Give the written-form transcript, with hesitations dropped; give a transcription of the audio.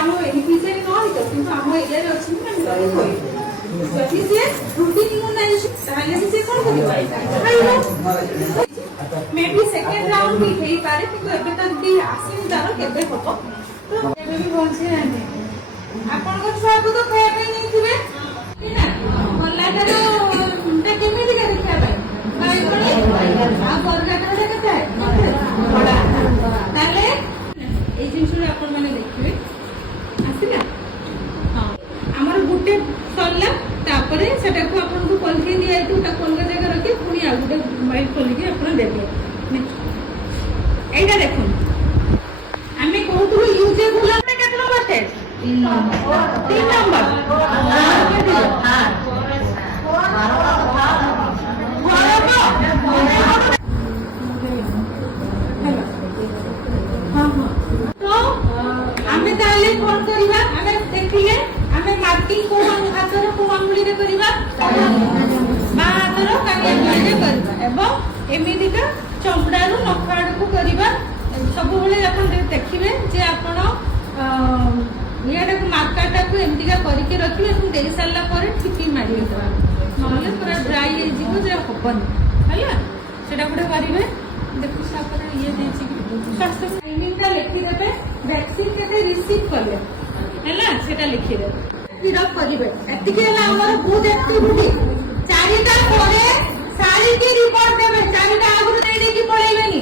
ଆମ ବେନିଫିସିଆରୀ ନ ହେଇଥାଉ କିନ୍ତୁ ଆମ ଏରିଆରେ ଅଛନ୍ତି ଆମେ ତାକୁ କହିବୁ ଯଦି ସିଏ ତ୍ରୁଟି ନିମୁନାଇଛି ତାହେଲେ ବି ସିଏ କ'ଣ କରିବ ମେ ବି ସେକେଣ୍ଡ ରାଉଣ୍ଡ ବି ହେଇପାରେ କିନ୍ତୁ ଏବେ ତ ବି ଆସିନି ତାର କେବେ ହବ ତ ଏବେ ବି ବଞ୍ଚି ନାହାନ୍ତି ଆପଣଙ୍କ ଛୁଆକୁ ତ ଖାଇବା ପାଇଁ ନେଇଥିବେ କଲାଟାର କେମିତିକା ଦେଖିବା ପାଇଁ ଆଉ ବର୍ଗାଟା କେତେ ତାହେଲେ এই জিনিসটা আপন মানে দেখবে আসিলা হ্যাঁ আমার গুটে সরলা তারপরে সেটাকে আপনাকে কলকি দিয়ে একটু তা কলকা জায়গা রাখি পুনি আর গুটে মাইক কলকি আপন দেবে এইটা দেখুন আমি কহুতুলু ইউজেবল আপনি কত নম্বর টেস্ট 3 নম্বর 3 নম্বর হ্যাঁ ଆମେ ତାହେଲେ କଣ କରିବା ଆମେ ଦେଖିଲେ ଆମେ ମାର୍କିଂ କୋଉ ହାତର କୋଉ ଆଙ୍ଗୁଳିରେ କରିବା ବା ହାତର କାନି ଆଙ୍ଗୁଳିରେ କରିବା ଏବଂ ଏମିତିକା ଚମ୍ପଡ଼ାରୁ ନଖ ଆଡ଼କୁ କରିବା ସବୁବେଳେ ଆପଣ ଦେଖିବେ ଯେ ଆପଣ ଇଆଟାକୁ ମାର୍କାରଟାକୁ ଏମିତିକା କରିକି ରଖିବେ ଏବଂ ଦେଇ ସାରିଲା ପରେ ଠିପି ମାରିବେ ନହେଲେ ପୁରା ଡ୍ରାଇ ହେଇଯିବ ଯେ ହବନି ହେଲା ସେଟା ଗୋଟେ କରିବେ ଦେଖୁ ତାପରେ ଇଏ ଦେଇଛି କି ସ୍ୱାସ୍ଥ୍ୟ ଟାଇମିଂଟା ଲେଖିଦେବେ ভ্যাকসিন কেতে রিসিভ কলে হেলা সেটা লিখে দেবে ফিরক করিবে এতিকে হলা আমার বহুত অ্যাক্টিভিটি চারিটা পরে সারিকে রিপোর্ট দেবে চারিটা আগুন দেই দেই কি পড়াইবেনি